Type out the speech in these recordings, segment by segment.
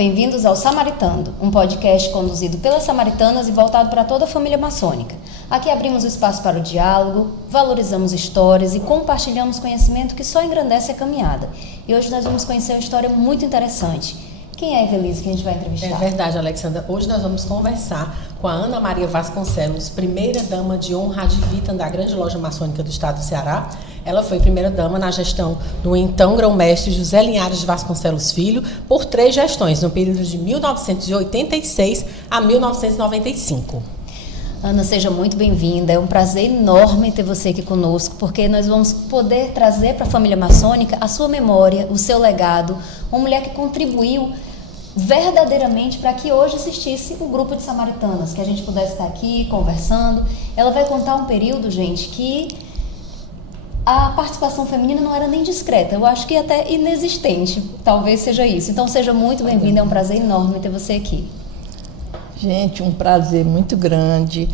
bem-vindos ao Samaritando, um podcast conduzido pelas samaritanas e voltado para toda a família maçônica. Aqui abrimos o espaço para o diálogo, valorizamos histórias e compartilhamos conhecimento que só engrandece a caminhada. E hoje nós vamos conhecer uma história muito interessante. Quem é a Evelise que a gente vai entrevistar? É verdade, Alexandra. Hoje nós vamos conversar com a Ana Maria Vasconcelos, primeira dama de honra ad vitam da grande loja maçônica do estado do Ceará. Ela foi primeira dama na gestão do então grão-mestre José Linhares de Vasconcelos Filho por 3 gestões, no período de 1986 a 1995. Ana, seja muito bem-vinda. É um prazer enorme ter você aqui conosco, porque nós vamos poder trazer para a família maçônica a sua memória, o seu legado, uma mulher que contribuiu verdadeiramente para que hoje existisse o grupo de samaritanas, que a gente pudesse estar aqui conversando. Ela vai contar um período, gente, que a participação feminina não era nem discreta, eu acho que até inexistente, talvez seja isso. Então seja muito bem-vinda, é um prazer enorme ter você aqui. Gente, um prazer muito grande.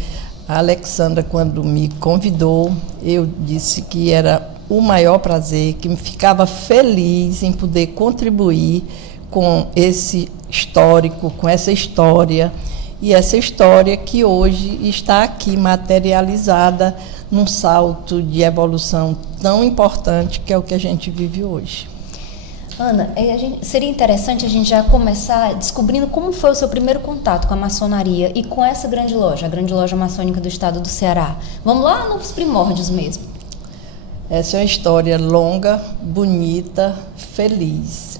A Alexandra, quando me convidou, eu disse que era o maior prazer, que me ficava feliz em poder contribuir com esse histórico, com essa história, e essa história que hoje está aqui materializada num salto de evolução tão importante que é o que a gente vive hoje. Ana, seria interessante a gente já começar descobrindo como foi o seu primeiro contato com a maçonaria e com essa grande loja, a grande loja maçônica do estado do Ceará. Vamos lá nos primórdios mesmo. Essa é uma história longa, bonita, feliz.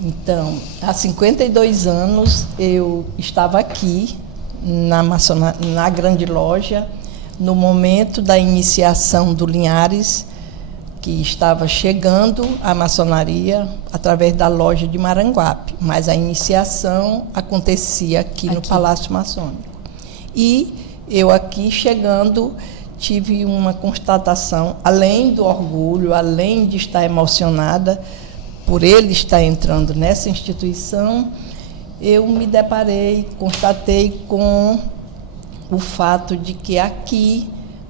Então, há 52 anos eu estava aqui na grande loja, no momento da iniciação do Linhares, que estava chegando à maçonaria através da loja de Maranguape, mas a iniciação acontecia aqui no Palácio Maçônico. E eu aqui chegando tive uma constatação, além do orgulho, além de estar emocionada por ele estar entrando nessa instituição, eu me deparei, constatei com o fato de que aqui,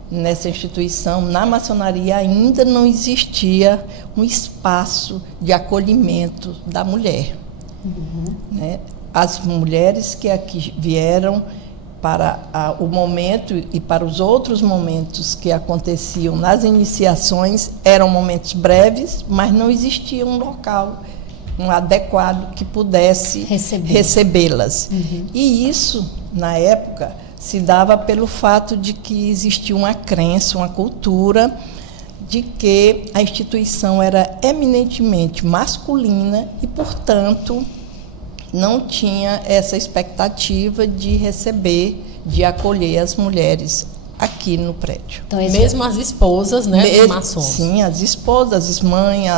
nessa instituição, na maçonaria, ainda não existia um espaço de acolhimento da mulher. Né? As mulheres que aqui vieram para o momento e para os outros momentos que aconteciam nas iniciações, eram momentos breves, mas não existia um local adequado que pudesse recebê-las. E isso, na época, se dava pelo fato de que existia uma crença, uma cultura de que a instituição era eminentemente masculina e, portanto, não tinha essa expectativa de receber, de acolher as mulheres aqui no prédio. Então, mesmo as esposas, né, dos maçons? Sim, as esposas, as mães,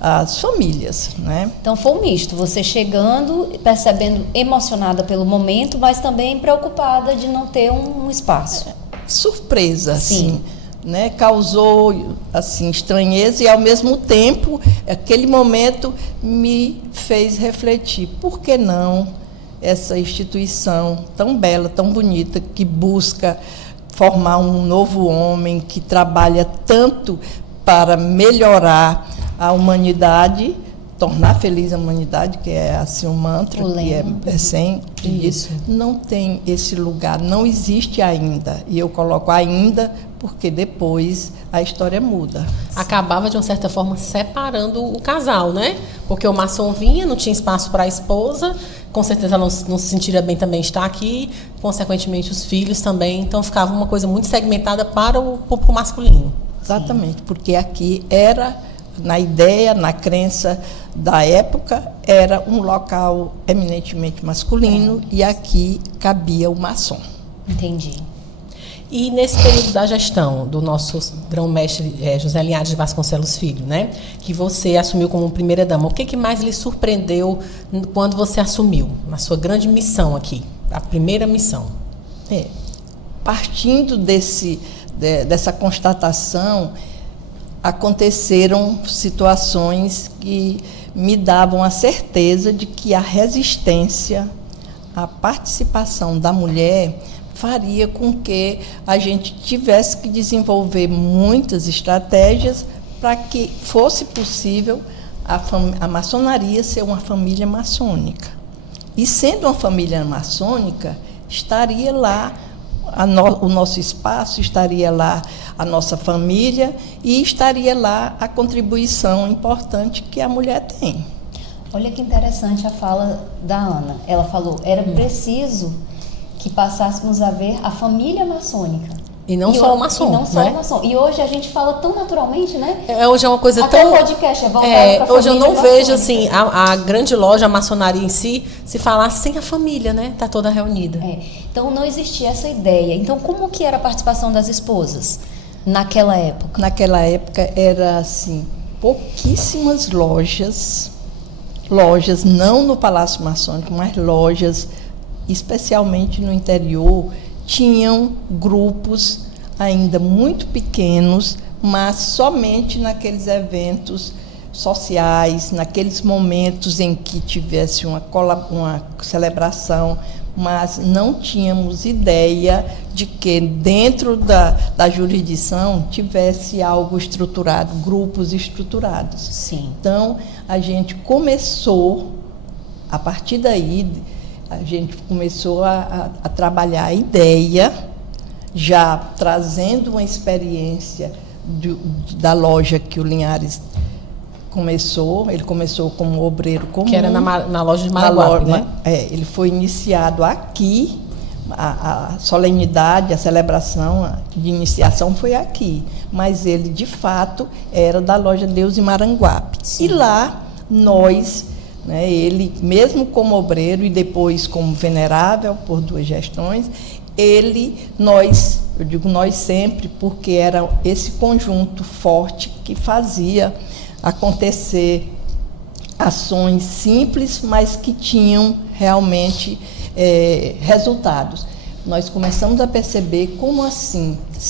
as famílias, né? Então foi um misto, você chegando, percebendo emocionada pelo momento, mas também preocupada de não ter um espaço. Surpresa, sim. Né? Causou assim estranheza e ao mesmo tempo aquele momento me fez refletir, por que não essa instituição tão bela, tão bonita, que busca formar um novo homem, que trabalha tanto para melhorar a humanidade, tornar feliz a humanidade, que é assim um mantra, que é sempre isso. Não tem esse lugar, não existe ainda. E eu coloco ainda porque depois a história muda. Acabava, de uma certa forma, separando o casal, né? Porque o maçom vinha, não tinha espaço para a esposa, com certeza ela não se sentiria bem também estar aqui, consequentemente os filhos também, então ficava uma coisa muito segmentada para o público masculino. Exatamente, porque aqui era, na ideia, na crença da época, era um local eminentemente masculino e aqui cabia o maçom. Entendi. E nesse período da gestão do nosso grão-mestre José Linhares de Vasconcelos Filho, né, que você assumiu como primeira-dama, o que mais lhe surpreendeu quando você assumiu, na sua grande missão aqui, a primeira missão? Partindo dessa constatação, aconteceram situações que me davam a certeza de que a resistência, a participação da mulher faria com que a gente tivesse que desenvolver muitas estratégias para que fosse possível a maçonaria ser uma família maçônica. E sendo uma família maçônica, estaria lá o nosso espaço, estaria lá a nossa família e estaria lá a contribuição importante que a mulher tem. Olha que interessante a fala da Ana. Ela falou, era preciso que passássemos a ver a família maçônica. E não só o maçom, e não só né? o maçom. E hoje a gente fala tão naturalmente, né? Hoje é uma coisa até tão... o podcast é voltado pra hoje eu não família vejo, maçônica. assim, a grande loja, a maçonaria em si, se falar sem a família, né? Tá toda reunida. Então não existia essa ideia. Então como que era a participação das esposas naquela época? Naquela época era, assim, pouquíssimas lojas, não no Palácio Maçônico, mas lojas, especialmente no interior, tinham grupos ainda muito pequenos, mas somente naqueles eventos sociais, naqueles momentos em que tivesse uma celebração, mas não tínhamos ideia de que dentro da jurisdição tivesse algo estruturado, grupos estruturados. Sim. Então, a gente começou, a partir daí, a gente começou a trabalhar a ideia, já trazendo uma experiência da loja que o Linhares começou. Ele começou como obreiro comum. Que era na loja de Maranguape, né? Ele foi iniciado aqui, a solenidade, a celebração de iniciação foi aqui, mas ele, de fato, era da loja Deus em Maranguape. Sim. E lá, nós... ele, mesmo como obreiro e depois como venerável por 2 gestões, eu digo nós sempre, porque era esse conjunto forte que fazia acontecer ações simples, mas que tinham realmente resultados. Nós começamos a perceber como assim, às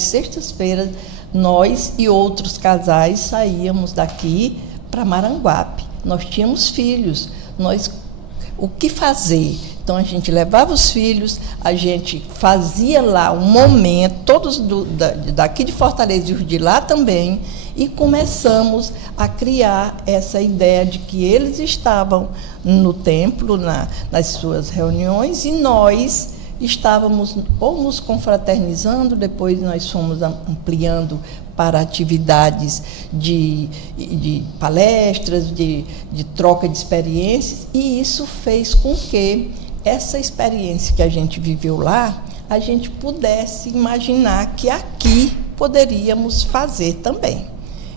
sextas-feiras, nós e outros casais saíamos daqui para Maranguape. Nós tínhamos filhos, o que fazer? Então, a gente levava os filhos, a gente fazia lá um momento, todos daqui de Fortaleza e os de lá também, e começamos a criar essa ideia de que eles estavam no templo, nas suas reuniões, e nós estávamos ou nos confraternizando, depois nós fomos ampliando para atividades de palestras, de troca de experiências, e isso fez com que essa experiência que a gente viveu lá, a gente pudesse imaginar que aqui poderíamos fazer também.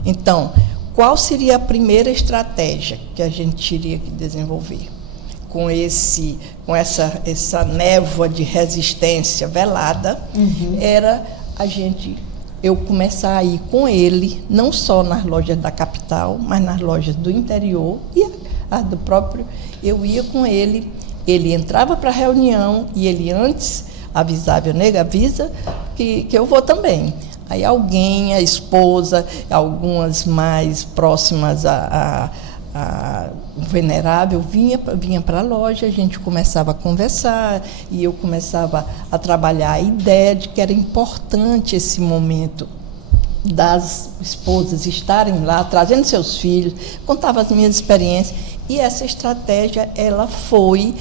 Então, qual seria a primeira estratégia que a gente teria que desenvolver? Com essa névoa de resistência velada, era eu começar a ir com ele, não só nas lojas da capital, mas nas lojas do interior e a do próprio. Eu ia com ele, ele entrava para a reunião e ele antes avisava, eu nego, avisa que eu vou também. Aí alguém, a esposa, algumas mais próximas o venerável, vinha para a loja, a gente começava a conversar e eu começava a trabalhar a ideia de que era importante esse momento das esposas estarem lá, trazendo seus filhos, contava as minhas experiências, e essa estratégia ela foi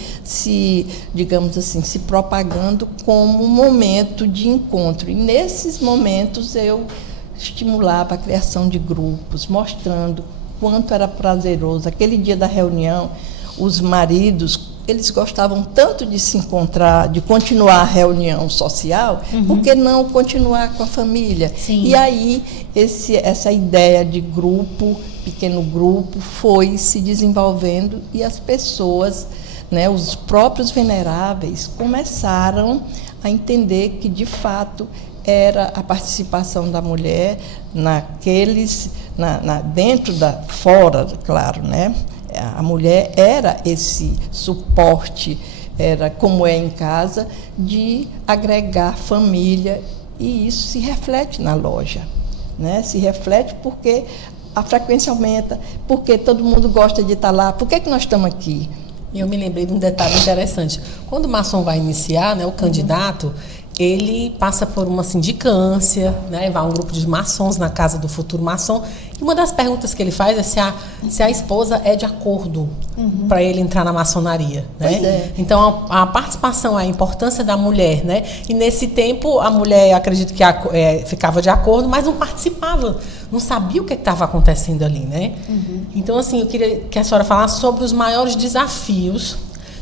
digamos assim, se propagando como um momento de encontro. E nesses momentos eu estimulava a criação de grupos, mostrando quanto era prazeroso. Aquele dia da reunião, os maridos, eles gostavam tanto de se encontrar, de continuar a reunião social, por que não continuar com a família? Sim. E aí, essa ideia de grupo, pequeno grupo, foi se desenvolvendo e as pessoas, os próprios veneráveis, começaram a entender que, de fato, era a participação da mulher fora, claro, né? A mulher era esse suporte, era como é em casa, de agregar família, e isso se reflete na loja, né? Se reflete porque a frequência aumenta, porque todo mundo gosta de estar lá. Por que nós estamos aqui? E eu me lembrei de um detalhe interessante. Quando o maçom vai iniciar, o candidato, ele passa por uma sindicância, né? Vai um grupo de maçons na casa do futuro maçom. E uma das perguntas que ele faz é se a esposa é de acordo para ele entrar na maçonaria, né? Pois é. Então, a participação, a importância da mulher, né? E nesse tempo, a mulher, acredito que ficava de acordo, mas não participava, não sabia o que estava acontecendo ali, né? Então, assim, eu queria que a senhora falasse sobre os maiores desafios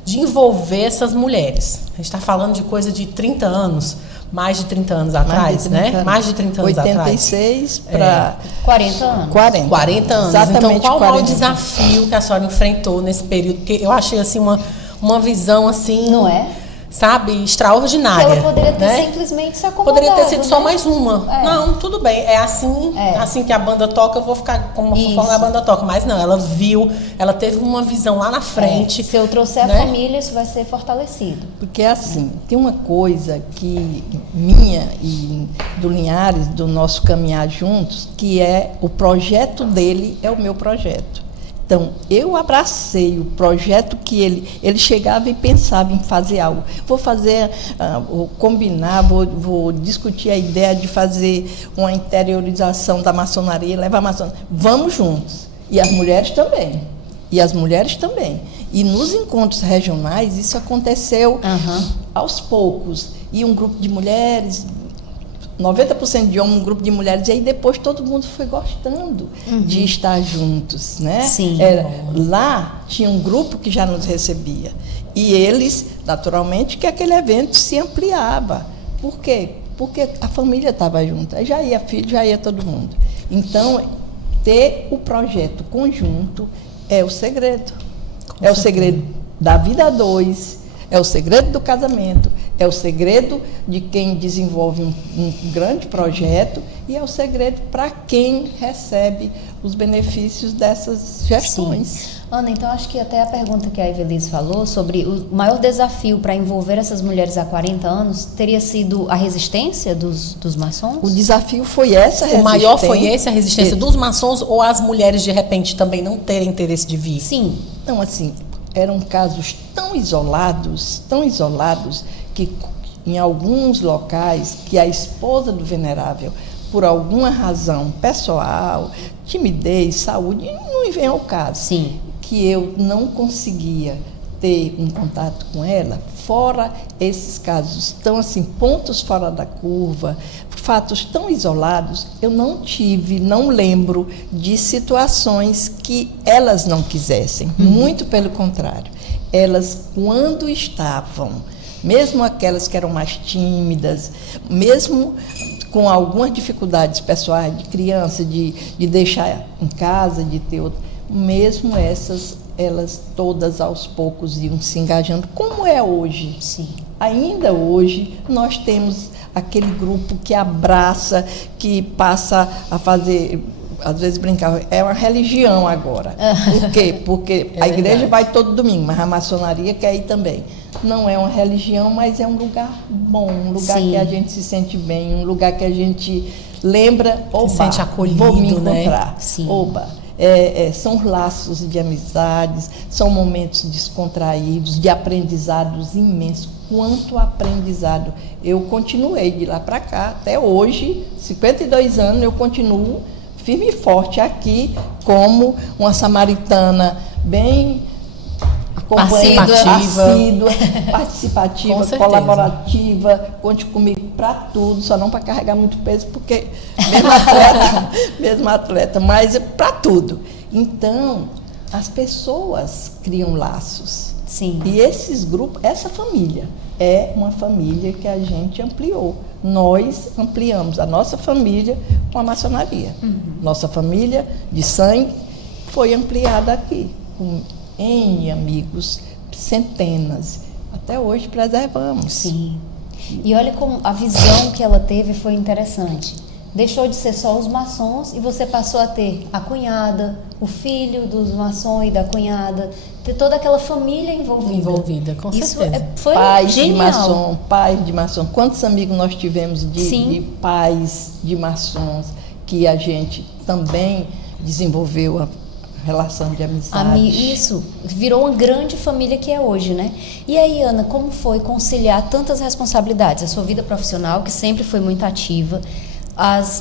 de envolver essas mulheres. A gente está falando de coisa de 30 anos, mais de 30 anos atrás, né? Mais de 30 anos atrás. 86 para 40 anos. 40 anos. Exatamente. Então, qual o maior 40. desafio que a senhora enfrentou nesse período? Porque eu achei, assim, uma visão, assim... Não é? Sabe, extraordinária. Ela poderia ter né? simplesmente se acomodado. Poderia ter sido só né? mais uma. É. Não, tudo bem. É assim que a banda toca, eu vou ficar como a banda toca. Mas não, ela viu, ela teve uma visão lá na frente. Se eu trouxer né? a família, isso vai ser fortalecido. Porque assim, tem uma coisa que minha e do Linhares, do nosso caminhar juntos, que é o projeto dele é o meu projeto. Então, eu abracei o projeto que ele chegava e pensava em fazer algo. Vou fazer, vou combinar, vou discutir a ideia de fazer uma interiorização da maçonaria, levar a maçonaria. Vamos juntos. E as mulheres também. E nos encontros regionais, isso aconteceu aos poucos. E um grupo de mulheres... 90% de homens, um grupo de mulheres, e aí depois todo mundo foi gostando de estar juntos, né? Sim. Lá tinha um grupo que já nos recebia, e eles, naturalmente, que aquele evento se ampliava. Por quê? Porque a família estava junto, aí já ia filho, já ia todo mundo. Então, ter o projeto conjunto é o segredo. É o segredo da vida a dois, é o segredo do casamento, é o segredo de quem desenvolve um grande projeto e é o segredo para quem recebe os benefícios dessas gestões. Sim. Ana, então acho que até a pergunta que a Ivelisse falou sobre o maior desafio para envolver essas mulheres há 40 anos teria sido a resistência dos maçons? O desafio foi essa resistência. O maior foi esse, a resistência dos maçons, ou as mulheres de repente também não terem interesse de vir? Sim. Então, assim, eram casos tão isolados, que em alguns locais que a esposa do venerável, por alguma razão pessoal, timidez, saúde, não vem ao caso. Sim. Que eu não conseguia ter um contato com ela, fora esses casos tão assim, pontos fora da curva, fatos tão isolados, eu não lembro de situações que elas não quisessem, muito pelo contrário. Elas, quando estavam, mesmo aquelas que eram mais tímidas, mesmo com algumas dificuldades pessoais de criança, de deixar em casa, de ter outro, mesmo essas, elas todas aos poucos iam se engajando, como é hoje. Sim. Ainda hoje, nós temos aquele grupo que abraça, que passa a fazer, às vezes brincava, é uma religião agora. Por quê? Porque a igreja vai todo domingo, mas a maçonaria quer ir também. Não é uma religião, mas é um lugar bom, um lugar que a gente se sente bem, um lugar que a gente lembra, oba, se sente acolhido, vou me encontrar. Né? Sim. Oba. São laços de amizades, são momentos descontraídos, de aprendizados imensos. Quanto aprendizado! Eu continuei de lá para cá, até hoje, 52 anos, eu continuo firme e forte aqui, como uma samaritana bem participativa, colaborativa, conte comigo para tudo, só não para carregar muito peso, porque mesmo atleta, mas para tudo. Então, as pessoas criam laços. Sim. E esses grupos, essa família, é uma família que a gente ampliou. Nós ampliamos a nossa família com a maçonaria. Nossa família de sangue foi ampliada aqui, com N amigos, centenas. Até hoje preservamos. Sim. E olha como a visão que ela teve foi interessante. Deixou de ser só os maçons e você passou a ter a cunhada, o filho dos maçons e da cunhada, ter toda aquela família envolvida. Com Isso certeza. Foi pais genial. Pais de maçom. Quantos amigos nós tivemos de pais de maçons que a gente também desenvolveu relação de amizade. Isso, virou uma grande família que é hoje, né? E aí, Ana, como foi conciliar tantas responsabilidades? A sua vida profissional, que sempre foi muito ativa,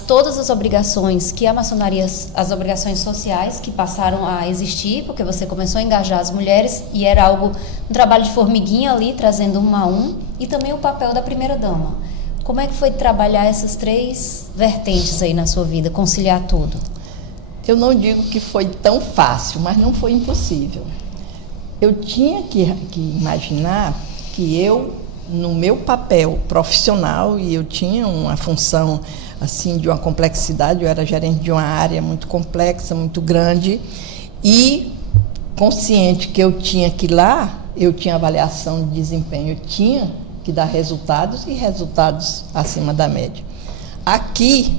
todas as obrigações que a maçonaria, as obrigações sociais que passaram a existir, porque você começou a engajar as mulheres e era um trabalho de formiguinha ali, trazendo um a um, e também o papel da primeira-dama. Como é que foi trabalhar essas 3 vertentes aí na sua vida, conciliar tudo? Eu não digo que foi tão fácil, mas não foi impossível. Eu tinha que imaginar que eu, no meu papel profissional, e eu tinha uma função assim de uma complexidade, eu era gerente de uma área muito complexa, muito grande, e consciente que eu tinha que ir lá, eu tinha avaliação de desempenho, eu tinha que dar resultados e resultados acima da média. Aqui,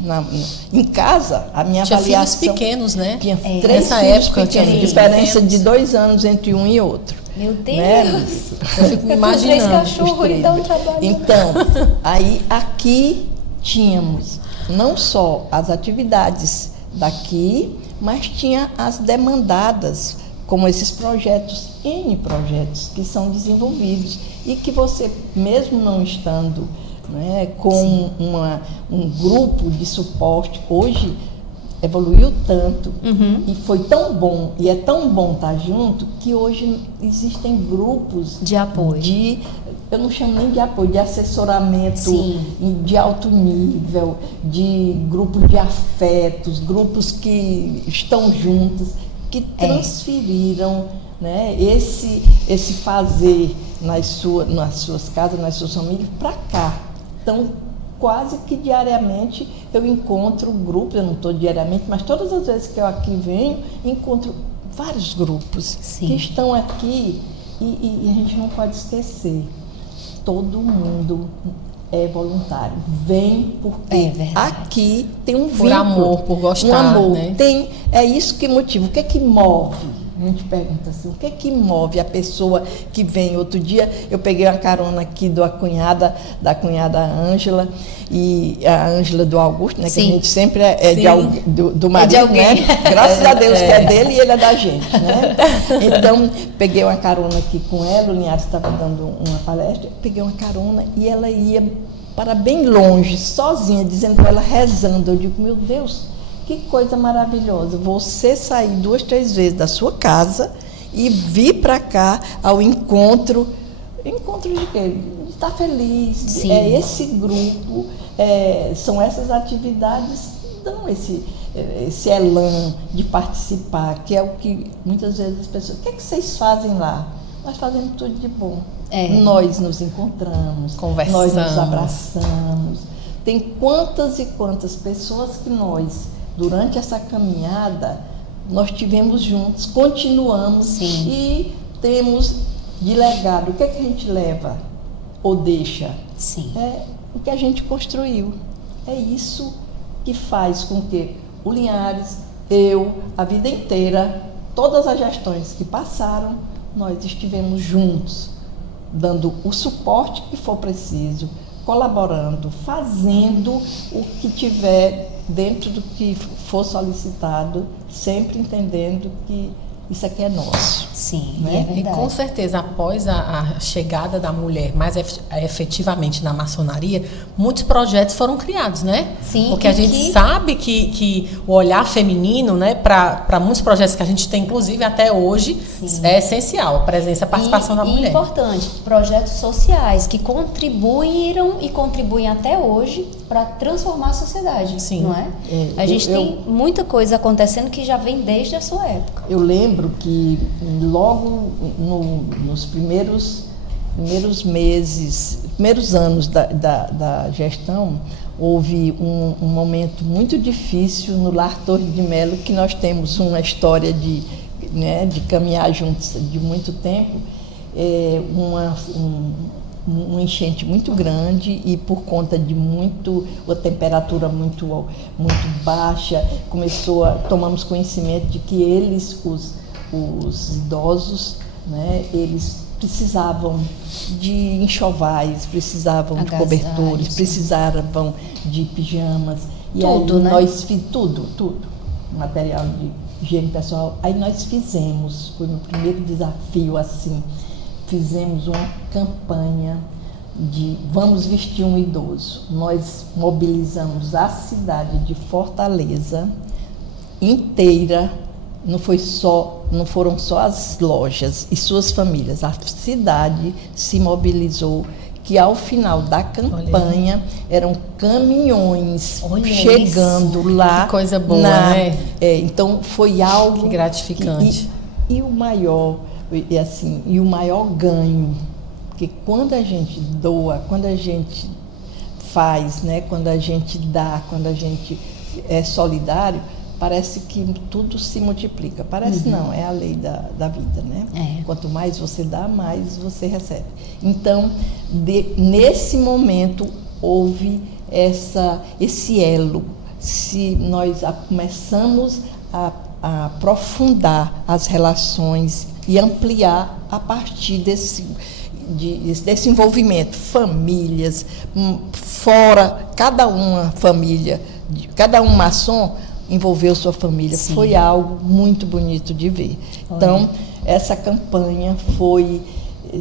em casa, a minha avaliação... Tinha filhos pequenos, né? Tinha 3 Nessa filhos época, pequenos, diferença de 2 anos entre um e outro. Meu Deus! Né? Eu fico me imaginando. 3 cachorros e dá um trabalho. Então, aí aqui tínhamos não só as atividades daqui, mas tinha as demandadas, como esses projetos, N projetos que são desenvolvidos e que você, mesmo não estando, né, com um grupo de suporte, hoje evoluiu tanto e foi tão bom, e é tão bom estar junto, que hoje existem grupos de apoio. Eu não chamo nem de apoio, de assessoramento. Sim. De alto nível, de grupo de afetos, grupos que estão juntos, que transferiram, né, esse fazer nas suas casas, nas suas famílias, para cá. Então, quase que diariamente eu encontro grupos, eu não estou diariamente, mas todas as vezes que eu aqui venho, encontro vários grupos que estão aqui e a gente não pode esquecer. Todo mundo é voluntário. Vem porque aqui tem um vínculo. Por amor, por gostar. Um amor. Né? É isso que motiva. O que é que move? A gente pergunta assim, o que é que move a pessoa que vem? Outro dia eu peguei uma carona aqui da cunhada Ângela, e a Ângela do Augusto, né? Que a gente sempre do marido, né? Graças a Deus que é dele e ele é da gente, né? Então, peguei uma carona aqui com ela, o Linhares estava dando uma palestra, peguei uma carona e ela ia para bem longe, sozinha, dizendo ela, rezando. Eu digo, meu Deus, que coisa maravilhosa, você sair 2, 3 vezes da sua casa e vir para cá ao encontro de quê? De estar feliz. Sim. É esse grupo, são essas atividades que dão esse elan de participar, que é o que muitas vezes as pessoas, o que é que vocês fazem lá? Nós fazemos tudo de bom. Nós nos encontramos, conversamos, nós nos abraçamos. Tem quantas e quantas pessoas que nós, durante essa caminhada, nós tivemos juntos, continuamos e temos de legado. O que é que a gente leva ou deixa? É o que a gente construiu. É isso que faz com que o Linhares, eu, a vida inteira, todas as gestões que passaram, nós estivemos juntos, dando o suporte que for preciso, colaborando, fazendo o que tiver dentro do que for solicitado, sempre entendendo que isso aqui é nosso. Sim, né? É verdade. E com certeza, após a chegada da mulher mais efetivamente na maçonaria, muitos projetos foram criados, né? Sim. Porque a gente sabe que o olhar feminino, né, para muitos projetos que a gente tem, inclusive até hoje, é essencial, a presença, a participação da mulher. E importante, projetos sociais que contribuíram e contribuem até hoje para transformar a sociedade, não é? A gente tem muita coisa acontecendo que já vem desde a sua época. Eu lembro que logo nos primeiros meses, primeiros anos da gestão, houve um momento muito difícil no Lar Torre de Melo, que nós temos uma história de caminhar juntos de muito tempo, uma enchente muito grande e por conta de a temperatura muito baixa, tomamos conhecimento de que os idosos, né, eles precisavam de enxovais, precisavam de cobertores, precisavam de pijamas. Tudo, aí né? nós fizemos tudo, material de higiene pessoal. Aí nós fizemos, foi meu primeiro desafio assim, fizemos uma campanha de vamos vestir um idoso. Nós mobilizamos a cidade de Fortaleza inteira, não foram só as lojas e suas famílias, a cidade se mobilizou, que ao final da campanha eram caminhões chegando isso. Lá. Que coisa boa, né? Então foi algo que gratificante. E o maior ganho, porque quando a gente doa, quando a gente faz, né, quando a gente dá, quando a gente é solidário, parece que tudo se multiplica. Parece não, é a lei da vida, né? Quanto mais você dá, mais você recebe. Então, nesse momento, houve esse elo. Se nós começamos a aprofundar as relações e ampliar a partir desse envolvimento, famílias, fora, cada uma família, cada um maçom, envolveu sua família. Sim. Foi algo muito bonito de ver. Então, essa campanha foi,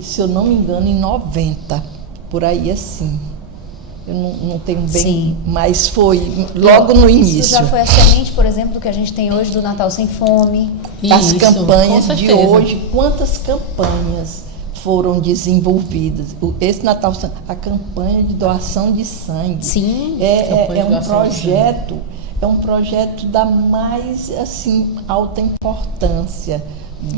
se eu não me engano, em 90, por aí assim. Eu não tenho bem, sim, mas foi logo no início. Isso já foi a semente, por exemplo, do que a gente tem hoje do Natal Sem Fome. As campanhas de hoje, quantas campanhas foram desenvolvidas? Esse Natal, a campanha de doação de sangue. Sim. É um projeto. É um projeto da mais assim, alta importância.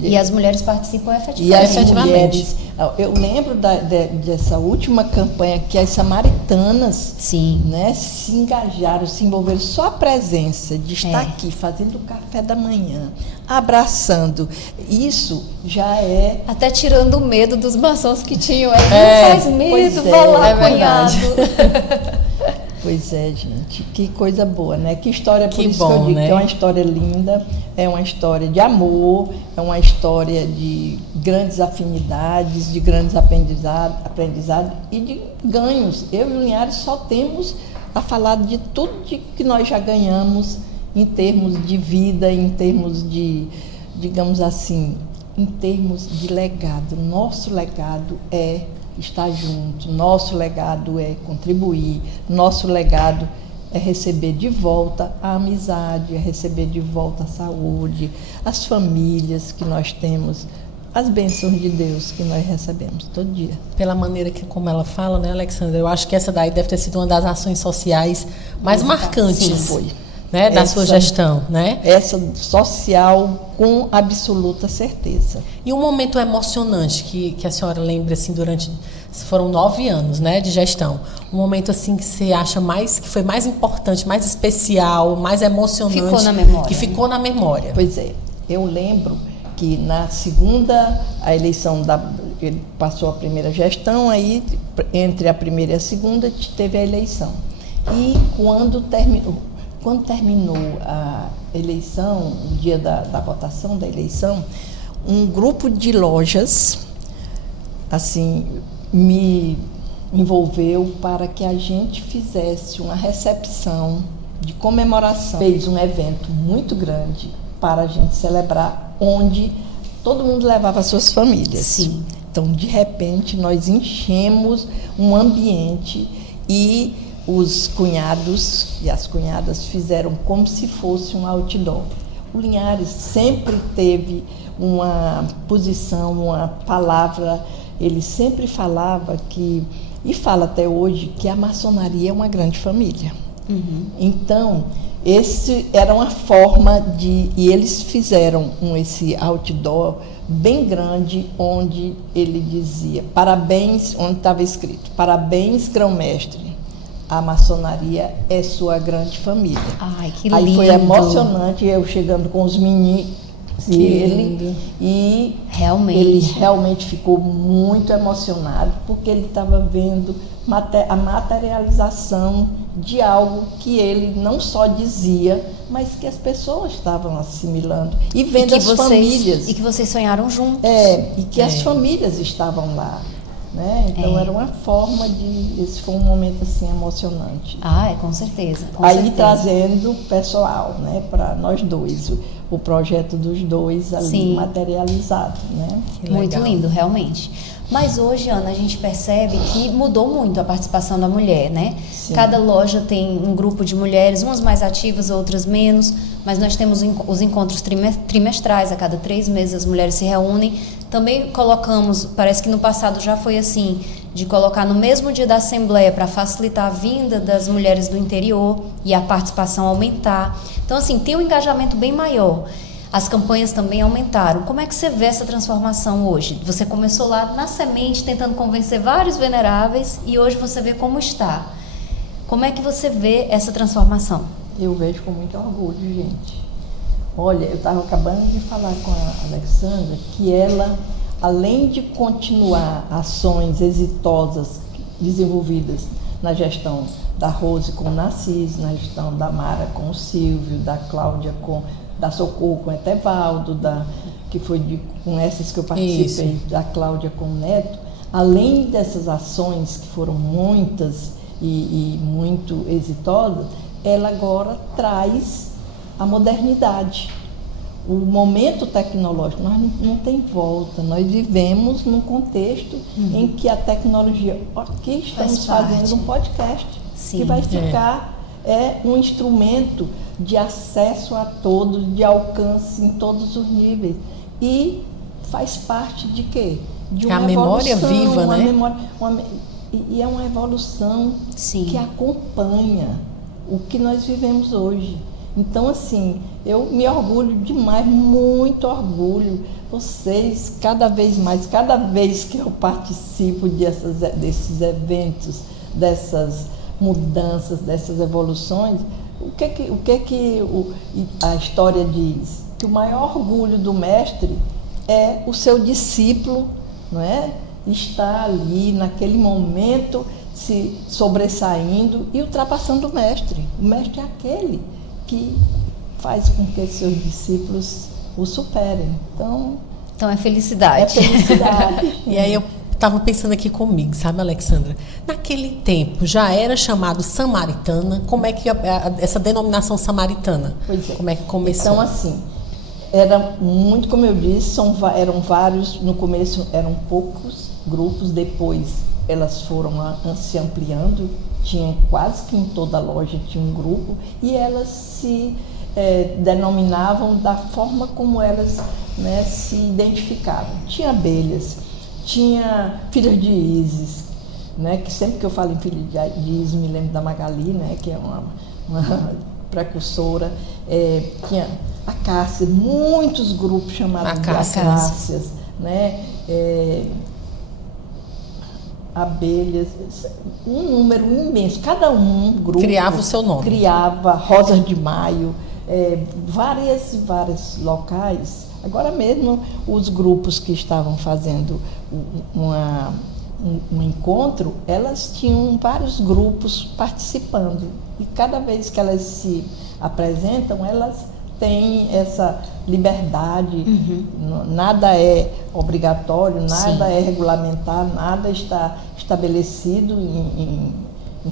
E as mulheres participam efetivamente. E as mulheres, eu lembro dessa última campanha que as samaritanas, sim, né, se engajaram, se envolveram. Só a presença de estar aqui, fazendo o café da manhã, abraçando, isso já é... Até tirando o medo dos maçons que tinham. Não faz medo, vá lá, cunhado. Pois é, gente, que coisa boa, né? Que história, por isso bom, que eu digo, né? que é uma história linda, é uma história de amor, é uma história de grandes afinidades, de grandes aprendizados e de ganhos. Eu e o Linhares só temos a falar de tudo que nós já ganhamos em termos de vida, em termos de, digamos assim, em termos de legado. Nosso legado é estar junto, nosso legado é contribuir, nosso legado é receber de volta a amizade, é receber de volta a saúde, as famílias que nós temos, as bênçãos de Deus que nós recebemos todo dia. Pela maneira como ela fala, né, Alexandra, eu acho que essa daí deve ter sido uma das ações sociais mais marcantes. Sim, foi. Né, da sua gestão, né? Essa social, com absoluta certeza. E um momento emocionante que a senhora lembra, assim, foram 9 anos, né, de gestão. Um momento, assim, que você acha que foi mais importante, mais especial, mais emocionante. Ficou na memória. Que ficou na memória. Pois é. Eu lembro que na segunda, a eleição, ele passou a primeira gestão, aí, entre a primeira e a segunda, teve a eleição. E quando terminou a eleição, o dia da votação da eleição, um grupo de lojas, assim, me envolveu para que a gente fizesse uma recepção de comemoração. Fez um evento muito grande para a gente celebrar, onde todo mundo levava suas famílias. Sim. Então, de repente, nós enchemos um ambiente e os cunhados e as cunhadas fizeram como se fosse um outdoor. O Linhares sempre teve uma posição, uma palavra, ele sempre falava e fala até hoje, que a maçonaria é uma grande família. Uhum. Então, esse era uma forma e eles fizeram esse outdoor bem grande, onde ele dizia, parabéns, onde estava escrito, parabéns, grão-mestre. A maçonaria é sua grande família. Ai, que lindo. Aí foi emocionante, eu chegando com os meninos e realmente. Ele realmente ficou muito emocionado, porque ele estava vendo a materialização de algo que ele não só dizia, mas que as pessoas estavam assimilando e vendo as famílias. E que vocês sonharam juntos. E que as famílias estavam lá. né? Então era uma forma de... Esse foi um momento assim emocionante. Com certeza. Aí certeza. trazendo pessoal, né, para nós dois, o projeto dos dois ali materializado, né? Muito lindo, realmente. Mas hoje, Ana, a gente percebe que mudou muito a participação da mulher, né? Sim. Cada loja tem um grupo de mulheres, umas mais ativas, outras menos, mas nós temos os encontros trimestrais, a cada 3 meses as mulheres se reúnem. Também colocamos, parece que no passado já foi assim, de colocar no mesmo dia da assembleia para facilitar a vinda das mulheres do interior e a participação aumentar. Então, assim, tem um engajamento bem maior. As campanhas também aumentaram. Como é que você vê essa transformação hoje? Você começou lá na semente, tentando convencer vários veneráveis, e hoje você vê como está. Como é que você vê essa transformação? Eu vejo com muito orgulho, gente. Olha, eu estava acabando de falar com a Alexandra que ela, além de continuar ações exitosas desenvolvidas na gestão da Rose com o Narciso, na gestão da Mara com o Silvio, da Cláudia da Socorro com o Etevaldo, que foi com essas que eu participei, da Cláudia com o Neto, além dessas ações que foram muitas e muito exitosas, ela agora traz a modernidade. O momento tecnológico, nós não tem volta, nós vivemos num contexto em que a tecnologia, aqui estamos fazendo um podcast, que vai ficar um instrumento de acesso a todos, de alcance em todos os níveis, e faz parte de quê? De uma memória viva, né? E é uma evolução que acompanha o que nós vivemos hoje. Então, assim, eu me orgulho demais, muito orgulho. Vocês, cada vez mais, cada vez que eu participo desses eventos, dessas mudanças, dessas evoluções, o que a história diz? Que o maior orgulho do mestre é o seu discípulo, não é? Estar ali naquele momento se sobressaindo e ultrapassando o mestre. O mestre é aquele que faz com que seus discípulos o superem. Então é felicidade. É felicidade. E aí eu estava pensando aqui comigo, sabe, Alexandra? Naquele tempo já era chamado samaritana. Como é que essa denominação samaritana? Pois é. Como é que começou? Então, assim, era muito, como eu disse, eram vários, no começo eram poucos grupos, depois elas foram se ampliando, tinha quase que em toda loja tinha um grupo, e elas se denominavam da forma como elas, né, se identificavam. Tinha abelhas, tinha filhas de Ísis, né, que sempre que eu falo em filha de Ísis me lembro da Magali, né, que é uma precursora, tinha a Cássia, muitos grupos chamados de Acácias, né, abelhas, um número imenso, cada grupo criava o seu nome, criava Rosas de Maio, vários locais. Agora mesmo os grupos que estavam fazendo um encontro, elas tinham vários grupos participando, e cada vez que elas se apresentam, elas têm essa liberdade, nada é obrigatório, nada é regulamentar, nada está estabelecido em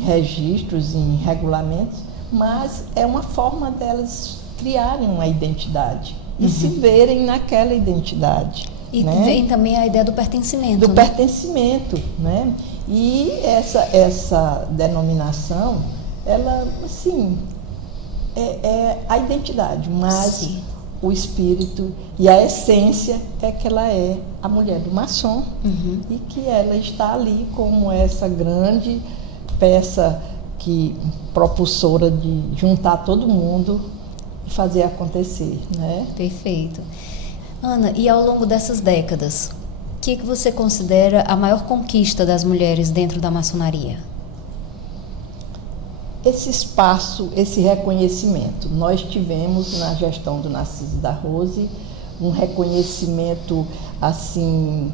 registros, em regulamentos, mas é uma forma delas criarem uma identidade e se verem naquela identidade. E né? vem também a ideia do pertencimento. Do pertencimento, né? E essa denominação, ela, assim, é a identidade, mas o espírito e a essência é que ela é a mulher do maçom, e que ela está ali como essa grande peça propulsora de juntar todo mundo e fazer acontecer, né? Perfeito. Ana, e ao longo dessas décadas, o que você considera a maior conquista das mulheres dentro da maçonaria? Esse espaço, esse reconhecimento. Nós tivemos na gestão do Narciso e da Rose um reconhecimento, assim,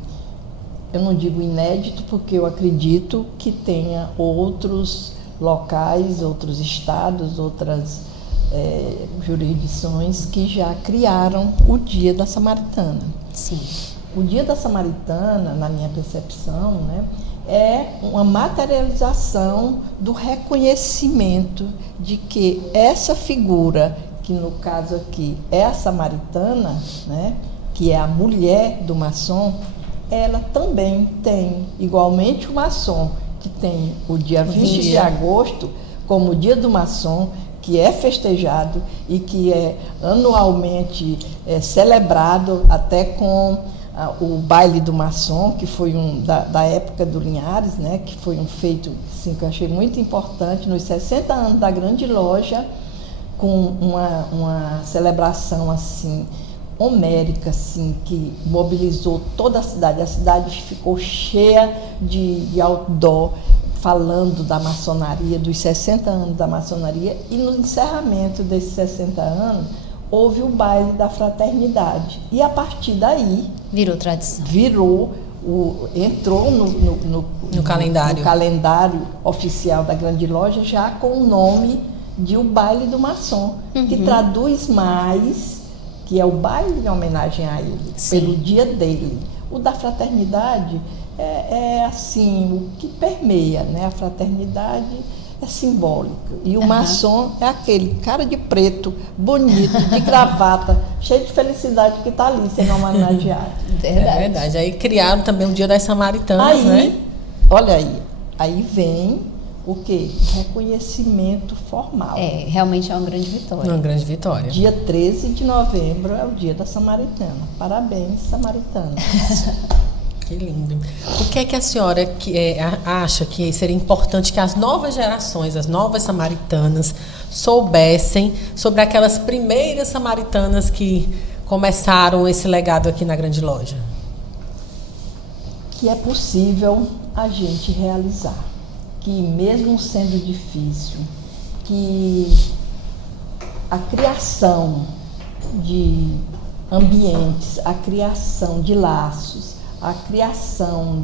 eu não digo inédito, porque eu acredito que tenha outros locais, outros estados, outras jurisdições que já criaram o Dia da Samaritana. Sim. o Dia da Samaritana, na minha percepção, né, é uma materialização do reconhecimento de que essa figura, que no caso aqui é a samaritana, né, que é a mulher do maçom, ela também tem, igualmente o maçom, que tem o dia 20 de agosto como o Dia do Maçom, que é festejado e que é anualmente celebrado até com o baile do maçom, que foi da época do Linhares, né, que foi um feito assim, que eu achei muito importante, nos 60 anos da Grande Loja, com uma celebração assim, homérica, assim, que mobilizou toda a cidade. A cidade ficou cheia de outdoor, falando da maçonaria, dos 60 anos da maçonaria, e no encerramento desses 60 anos, houve o baile da fraternidade. E a partir daí... Virou tradição. Entrou no calendário oficial da Grande Loja, já com o nome de o baile do maçom, que traduz mais, que é o baile em homenagem a ele, pelo dia dele. O da fraternidade é assim, o que permeia, né? A fraternidade é simbólica. E o maçom é aquele cara de preto, bonito, de gravata, cheio de felicidade, que está ali sendo homenageado. Verdade. É verdade. Aí criaram também o Dia das Samaritanas, aí, né? Olha aí vem o quê? Reconhecimento formal. Realmente é uma grande vitória. Uma grande vitória. Dia 13 de novembro é o Dia da Samaritana. Parabéns, Samaritana. Que lindo. O que é que a senhora acha que seria importante que as novas gerações, as novas samaritanas, soubessem sobre aquelas primeiras samaritanas que começaram esse legado aqui na Grande Loja? Que é possível a gente realizar. Que mesmo sendo difícil, que a criação de ambientes, a criação de laços, a criação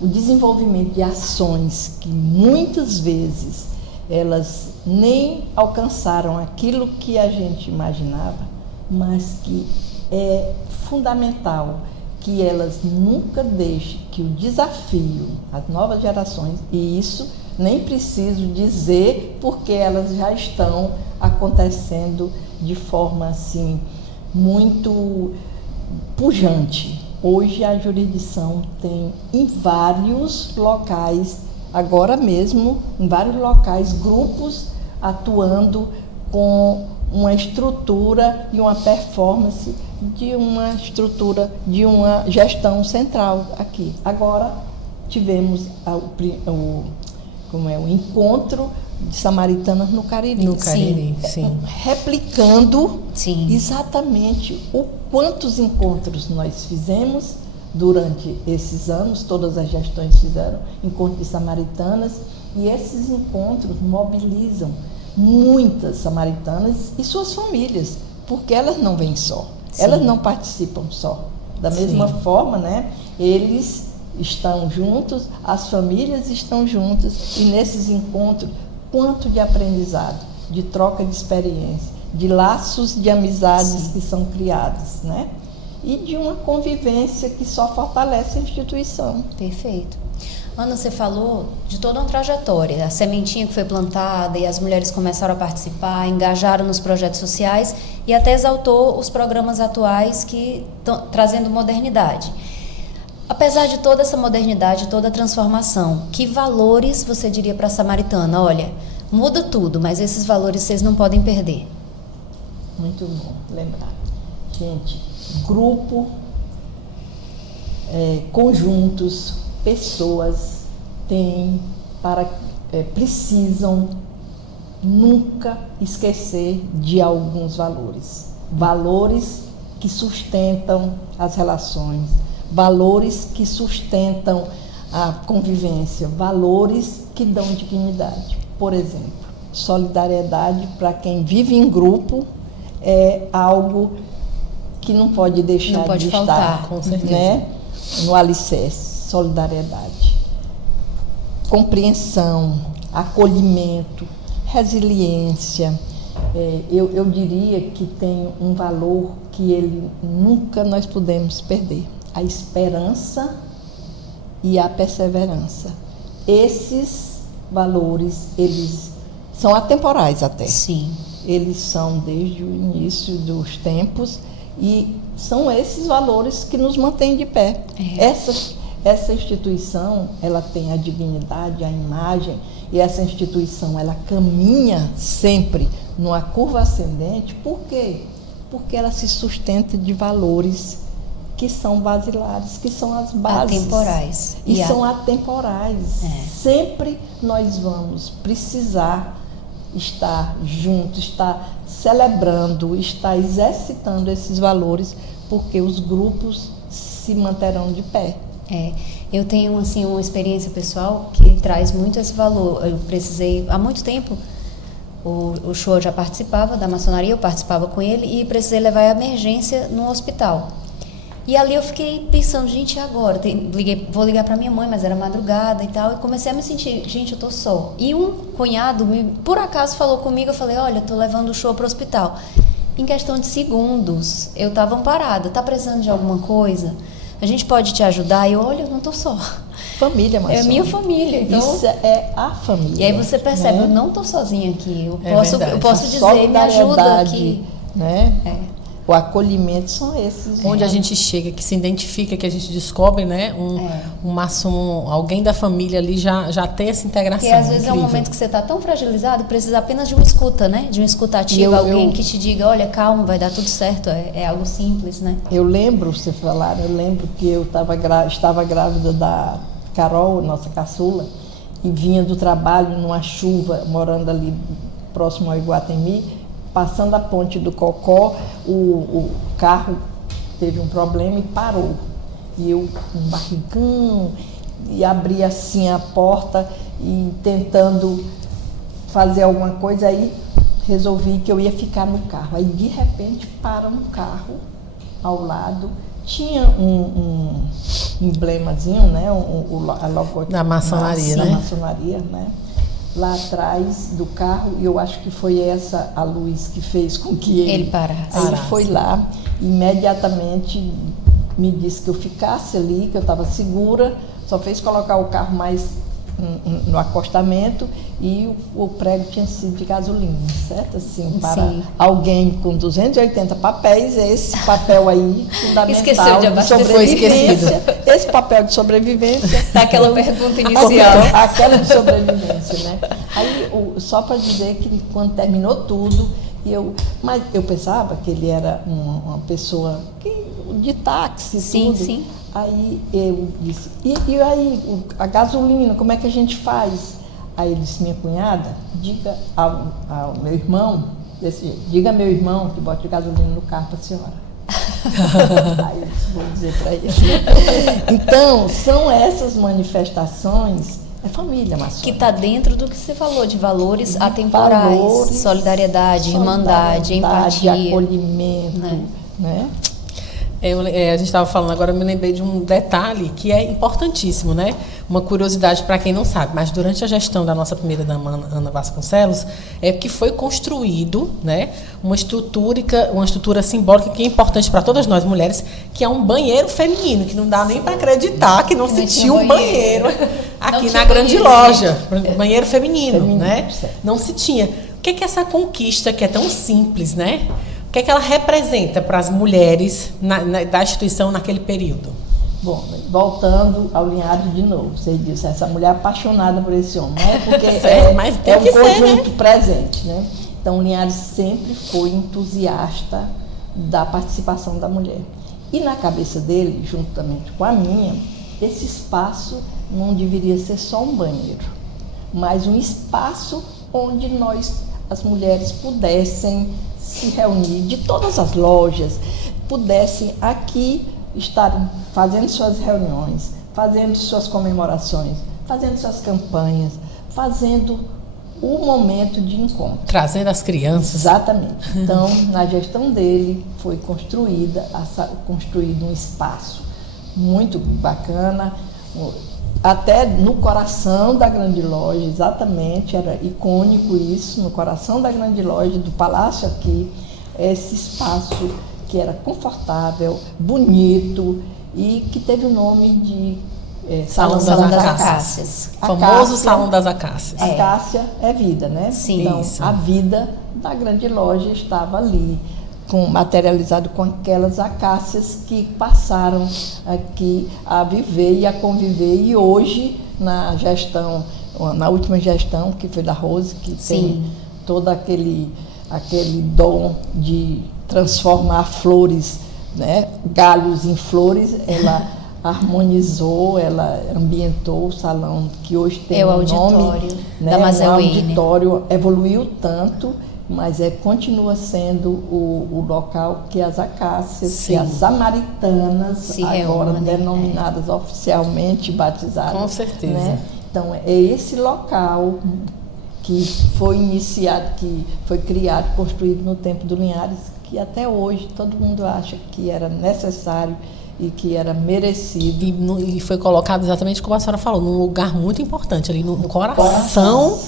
o desenvolvimento de ações que muitas vezes elas nem alcançaram aquilo que a gente imaginava, mas que é fundamental que elas nunca deixem que o desafio, as novas gerações, e isso nem preciso dizer porque elas já estão acontecendo de forma assim muito pujante. Hoje a jurisdição tem em vários locais, agora mesmo, em vários locais, grupos atuando com uma estrutura e uma performance de uma estrutura, de uma gestão central aqui. Agora tivemos o encontro de samaritanas no Cariri. No Cariri, sim. Replicando exatamente quantos encontros nós fizemos durante esses anos, todas as gestões fizeram encontros de samaritanas, e esses encontros mobilizam muitas samaritanas e suas famílias, porque elas não vêm só, elas não participam só. Da mesma forma, né, eles estão juntos, as famílias estão juntas, e nesses encontros, quanto de aprendizado, de troca de experiência, de laços de amizades que são criados, né? E de uma convivência que só fortalece a instituição. Perfeito. Ana, você falou de toda uma trajetória, a sementinha que foi plantada e as mulheres começaram a participar, engajaram nos projetos sociais e até exaltou os programas atuais que estão trazendo modernidade. Apesar de toda essa modernidade, toda a transformação, que valores você diria para a samaritana? Olha, muda tudo, mas esses valores vocês não podem perder. Muito bom lembrar. Gente, grupo, conjuntos, pessoas precisam nunca esquecer de alguns valores. Valores que sustentam as relações, valores que sustentam a convivência, valores que dão dignidade. Por exemplo, solidariedade para quem vive em grupo é algo que não pode deixar não pode de faltar, estar, com certeza, né, no alicerce. Solidariedade, compreensão, acolhimento, resiliência. Eu diria que tem um valor que nunca nós podemos perder. a esperança e a perseverança. Esses valores, eles são atemporais até. Sim. Eles são desde o início dos tempos e são esses valores que nos mantêm de pé. Essa instituição, ela tem a dignidade, a imagem, e essa instituição, ela caminha sempre numa curva ascendente. Por quê? Porque ela se sustenta de valores que são basilares, que são as bases. Atemporais. E são atemporais. Sempre nós vamos precisar estar juntos, estar celebrando, estar exercitando esses valores, porque os grupos se manterão de pé. Eu tenho assim uma experiência pessoal que traz muito esse valor. Eu precisei, há muito tempo, o Shoa já participava da maçonaria, eu participava com ele e precisei levar a emergência no hospital. E ali eu fiquei pensando, gente, e agora? Vou ligar para minha mãe, mas era madrugada e tal, e comecei a me sentir, gente, eu tô só. E um cunhado, por acaso, falou comigo, eu falei, olha, tô levando o Shoa pro hospital. Em questão de segundos, eu tava amparada, tá precisando de alguma coisa? A gente pode te ajudar? E eu, olha, eu não tô só. Família, mas é minha família. Então, isso é a família. E aí você percebe, né? Eu não tô sozinha aqui. Eu verdade. posso dizer, me ajuda aqui. Né? O acolhimento são esses. Onde a gente chega, que se identifica, que a gente descobre, né? Um maçom, alguém da família ali já tem essa integração. Porque às vezes é um momento que você está tão fragilizado e precisa apenas de uma escuta, né? De uma escuta ativa, alguém que te diga, olha, calma, vai dar tudo certo. É algo simples, né? Eu lembro que eu estava grávida da Carol, nossa caçula, e vinha do trabalho numa chuva, morando ali próximo ao Iguatemi. Passando a ponte do Cocó, o carro teve um problema e parou. E eu, um barrigão, e abri assim a porta e tentando fazer alguma coisa, aí resolvi que eu ia ficar no carro. Aí de repente para um carro ao lado, tinha um emblemazinho, né? A logo da maçonaria, né? Da maçonaria, né? Lá atrás do carro, e eu acho que foi essa a luz que fez com que ele parasse. Aí ele foi lá, imediatamente me disse que eu ficasse ali, que eu estava segura, só fez colocar o carro mais no acostamento e o prego tinha sido de gasolina, certo? Assim, para alguém com 280 papéis, esse papel aí fundamental. Esqueceu de abastecer. Foi esquecido. Esse papel de sobrevivência. Daquela pergunta inicial. Aquela de sobrevivência, né? Aí, só para dizer que quando terminou tudo, mas eu pensava que ele era uma pessoa de táxi, tudo. Sim. Aí eu disse, e aí a gasolina, como é que a gente faz? Aí ele disse, minha cunhada, diga ao meu irmão, desse jeito, diga ao meu irmão que bote gasolina no carro para a senhora. Aí eu disse, vou dizer para ele. Então, são essas manifestações, é família maçônica. Que está dentro do que você falou, de valores atemporais, solidariedade, irmandade, empatia. Acolhimento, né? A gente estava falando agora, eu me lembrei de um detalhe que é importantíssimo, né? Uma curiosidade para quem não sabe, mas durante a gestão da nossa primeira dama, Ana Vasconcelos, é que foi construído, né, uma estrutura simbólica que é importante para todas nós mulheres, que é um banheiro feminino, que não dá nem para acreditar que não se tinha um banheiro aqui na grande loja, banheiro feminino, né? Não se tinha. O que é essa conquista que é tão simples, né? O que é que ela representa para as mulheres da instituição naquele período? Bom, voltando ao Linhares de novo, você disse, essa mulher apaixonada por esse homem, né? Porque mas tem é um que conjunto né? presente, né? Então, o Linhares sempre foi entusiasta da participação da mulher. E na cabeça dele, juntamente com a minha, esse espaço não deveria ser só um banheiro, mas um espaço onde nós, as mulheres, pudessem se reunir, de todas as lojas, pudessem aqui estarem fazendo suas reuniões, fazendo suas comemorações, fazendo suas campanhas, fazendo o momento de encontro. Trazendo as crianças. Exatamente. Então, na gestão dele, foi construído um espaço muito bacana, até no coração da grande loja, exatamente, era icônico isso, no coração da grande loja, do palácio aqui, esse espaço que era confortável, bonito e que teve o nome de Salão das Acácias. Famoso Salão das Acácias. Acácia é vida, né? Sim. Então, Isso. a vida da grande loja estava ali, materializado com aquelas acácias que passaram aqui a viver e a conviver. E hoje, na última gestão, que foi da Rose, que tem todo aquele dom de transformar flores, né, galhos em flores, ela harmonizou, ela ambientou o salão que hoje tem o um auditório nome, né, da Mazé um Weiner. auditório, evoluiu tanto, mas continua sendo o local que as acácias, que as samaritanas, se agora reúnem, denominadas oficialmente, batizadas. Com certeza. Né? Então, é esse local que foi iniciado, que foi criado, construído no tempo do Linhares, que até hoje todo mundo acha que era necessário e que era merecido. E foi colocado exatamente como a senhora falou, num lugar muito importante, ali no coração,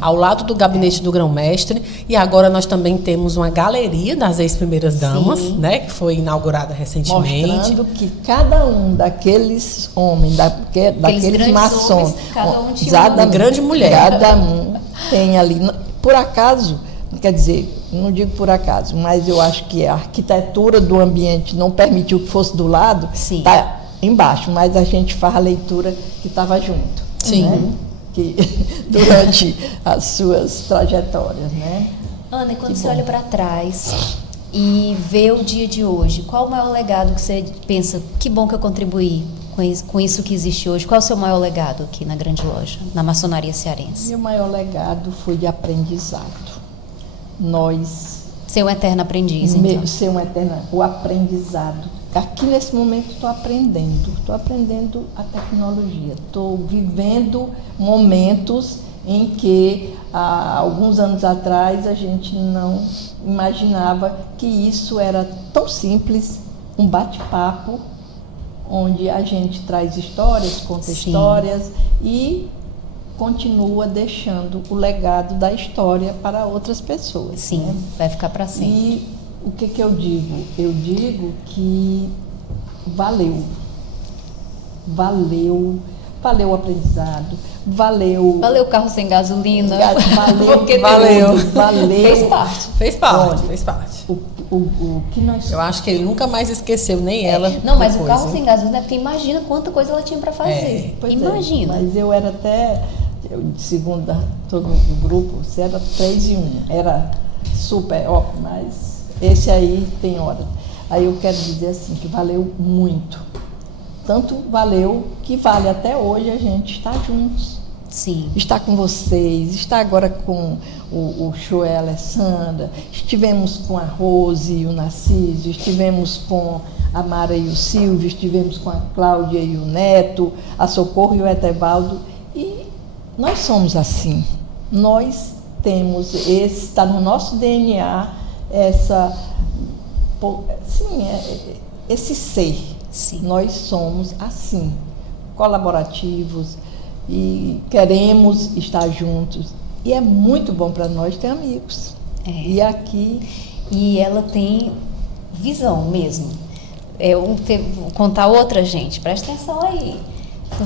ao lado do gabinete do grão-mestre. E agora nós também temos uma galeria das ex-primeiras damas, né, que foi inaugurada recentemente. Mostrando que cada um daqueles homens, daqueles maçons, cada um tinha uma grande mulher. Cada um tem ali, por acaso, quer dizer, não digo por acaso, mas eu acho que a arquitetura do ambiente não permitiu que fosse do lado, está embaixo, mas a gente faz a leitura que estava junto. Sim. Né? Que, durante as suas trajetórias, né? Ana, e quando você olha para trás e vê o dia de hoje, qual o maior legado que você pensa, que bom que eu contribuí com isso que existe hoje? Qual é o seu maior legado aqui na grande loja, na maçonaria cearense? Meu maior legado foi de aprendizado. Ser um eterno aprendiz, então. Ser um eterno, o aprendizado. Aqui nesse momento estou aprendendo a tecnologia, estou vivendo momentos em que há alguns anos atrás a gente não imaginava que isso era tão simples, um bate-papo onde a gente traz histórias, conta histórias e continua deixando o legado da história para outras pessoas. Sim, né? Vai ficar para sempre. E o que eu digo? Eu digo que valeu o aprendizado, valeu o carro sem gasolina, valeu. Fez parte. O que nós... Eu acho que ele nunca mais esqueceu, nem ela. Não, mas o carro sem gasolina é porque imagina quanta coisa ela tinha para fazer. Imagina. Mas eu era até, segundo todo o grupo, você era 3 em 1, era super óbvio, mas esse aí tem hora. Aí eu quero dizer assim, que valeu muito. Tanto valeu que vale até hoje a gente estar juntos. Sim. Está com vocês, está agora com o Joel e a Alessandra, estivemos com a Rose e o Narciso, estivemos com a Mara e o Silvio, estivemos com a Cláudia e o Neto, a Socorro e o Etevaldo, e nós somos assim. Nós temos está no nosso DNA esse ser. Sim. Nós somos assim, colaborativos e queremos estar juntos. E é muito bom para nós ter amigos. E aqui... E ela tem visão mesmo. Vou contar outra, gente, presta atenção aí.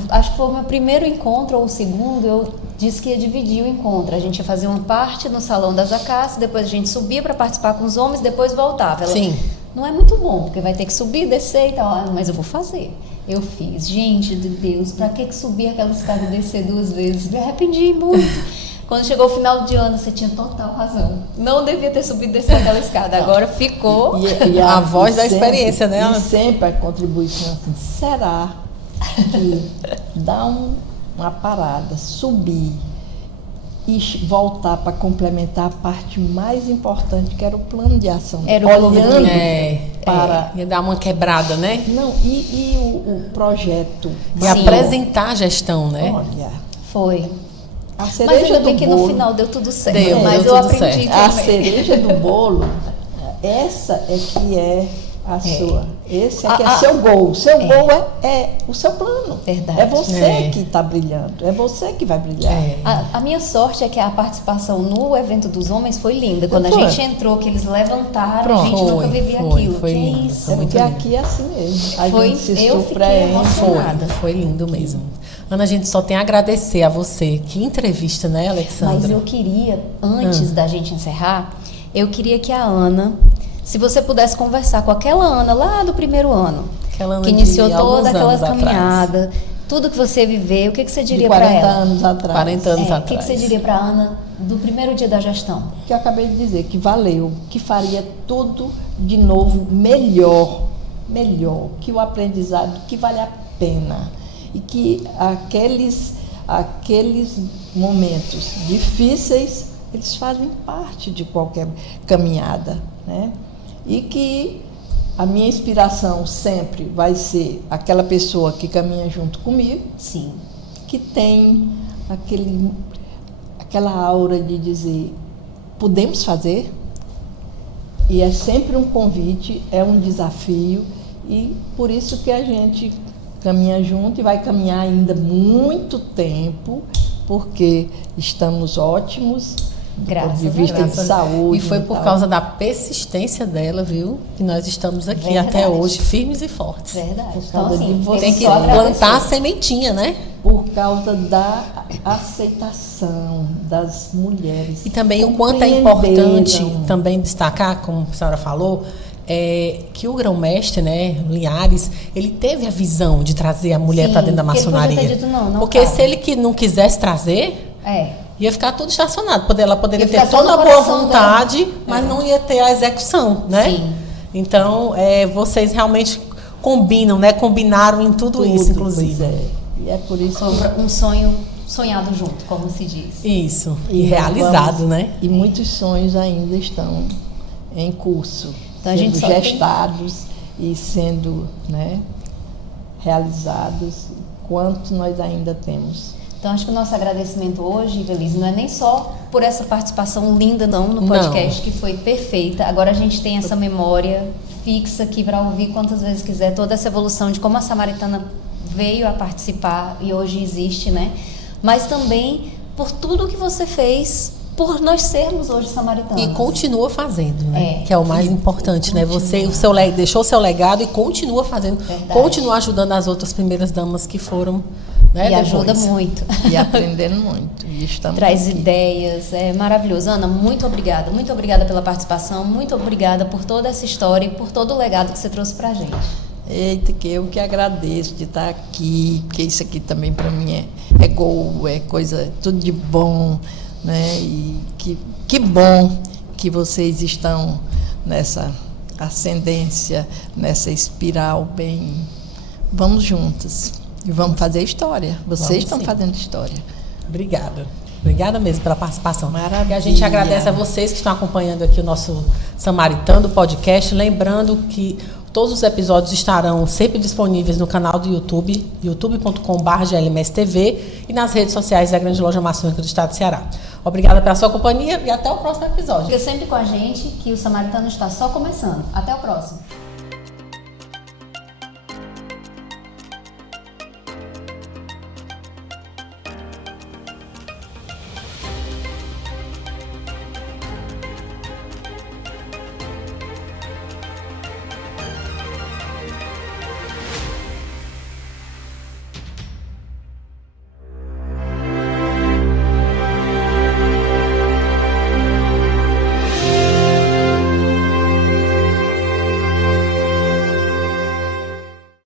Acho que foi o meu primeiro encontro, ou o segundo, eu disse que ia dividir o encontro. A gente ia fazer uma parte no Salão das Acácias, depois a gente subia para participar com os homens, depois voltava. Sim. Não é muito bom, porque vai ter que subir, descer e tal, mas eu vou fazer. Eu fiz. Gente de Deus, pra que subir aquela escada e descer 2 vezes? Me arrependi muito. Quando chegou o final de ano, você tinha total razão. Não devia ter subido e descido aquela escada. Agora ficou... E a voz da experiência, né? E sempre a contribuição assim, será que dar uma parada, subir e voltar para complementar a parte mais importante, que era o plano de ação. Era o olhando para... Ia dar uma quebrada, né? Não, e o projeto. E apresentar a gestão, né? Olha. Foi. A cereja mas ainda bem do que bolo, no final deu tudo certo. Mas eu aprendi certo. A cereja do bolo, essa é que é a sua. Esse aqui é seu gol. Seu gol é o seu plano. Verdade. É você que está brilhando. É você que vai brilhar. A minha sorte é que a participação no evento dos homens foi linda. Quando a gente entrou, que eles levantaram, a gente nunca vivia aquilo. Foi que lindo. isso? Foi muito Porque lindo. aqui é assim mesmo. A Foi, gente se eu fiquei surpreende. emocionada. Foi lindo mesmo. Ana, a gente só tem a agradecer a você. Que entrevista, né, Alexandra? Mas eu queria, antes da gente encerrar, eu queria que a Ana, se você pudesse conversar com aquela Ana lá do primeiro ano, Aquela Ana que iniciou de alguns toda aquela anos caminhada, tudo que você viveu, o que você De diria para 40 ela? anos atrás. 40 anos O que atrás. você diria para a Ana do primeiro dia da gestão? Que eu acabei de dizer, que valeu, que faria tudo de novo melhor, que o aprendizado, que vale a pena. E que aqueles momentos difíceis, eles fazem parte de qualquer caminhada, né? E que a minha inspiração sempre vai ser aquela pessoa que caminha junto comigo, Sim. que tem aquela aura de dizer, podemos fazer, e é sempre um convite, é um desafio, e por isso que a gente caminha junto e vai caminhar ainda muito tempo, porque estamos ótimos do ponto de vista de saúde. E foi por mental. causa da persistência dela, viu? Que nós estamos aqui Verdade. até hoje, firmes e fortes. Verdade. Por Então, causa assim, de você. Tem que só agradecer. plantar a sementinha, né? Por causa da aceitação das mulheres. E também o quanto é importante também destacar, como a senhora falou, que o grão-mestre, né, Linhares, ele teve a visão de trazer a mulher Sim, para dentro da porque ele podia maçonaria. ter dito, não porque cabe. se ele não quisesse trazer, ia ficar tudo estacionado. Ela poderia Ia ter ficar só toda a no boa coração vontade, dela. mas não ia ter a execução, né? Sim. Então, vocês realmente combinam, né? Combinaram em tudo isso, inclusive. Pois é. E é por isso Foi um sonho sonhado junto, como se diz. Isso. E realizado, né? E muitos sonhos ainda estão em curso, Então, a gente sendo só tem- gestados e sendo, né, realizados. Quanto nós ainda temos. Então, acho que o nosso agradecimento hoje, Ivelise, não é nem só por essa participação linda no podcast, que foi perfeita. Agora a gente tem essa memória fixa aqui para ouvir quantas vezes quiser, toda essa evolução de como a Samaritana veio a participar e hoje existe, né? Mas também por tudo que você fez, por nós sermos hoje samaritanos. E continua fazendo, né? É. Que é o mais importante, né? Você deixou o seu legado e continua fazendo. Verdade. Continua ajudando as outras primeiras damas que foram, né? E ajuda depois. muito. E aprendendo muito. E estamos Traz aqui. ideias, é maravilhoso. Ana, muito obrigada pela participação, muito obrigada por toda essa história e por todo o legado que você trouxe pra gente. Eita, que eu que agradeço de estar aqui, porque isso aqui também para mim é gol, é coisa, tudo de bom, né? E que bom que vocês estão nessa ascendência, nessa espiral bem. Vamos juntas e vamos fazer história. Vocês Vamos, estão sim. fazendo história. Obrigada. Obrigada mesmo pela participação. Maravilha. E a gente agradece a vocês que estão acompanhando aqui o nosso Samaritano podcast. Lembrando que todos os episódios estarão sempre disponíveis no canal do YouTube, youtube.com/glmstv e nas redes sociais da Grande Loja Maçônica do Estado do Ceará. Obrigada pela sua companhia e até o próximo episódio. Fica sempre com a gente que o Samaritano está só começando. Até o próximo.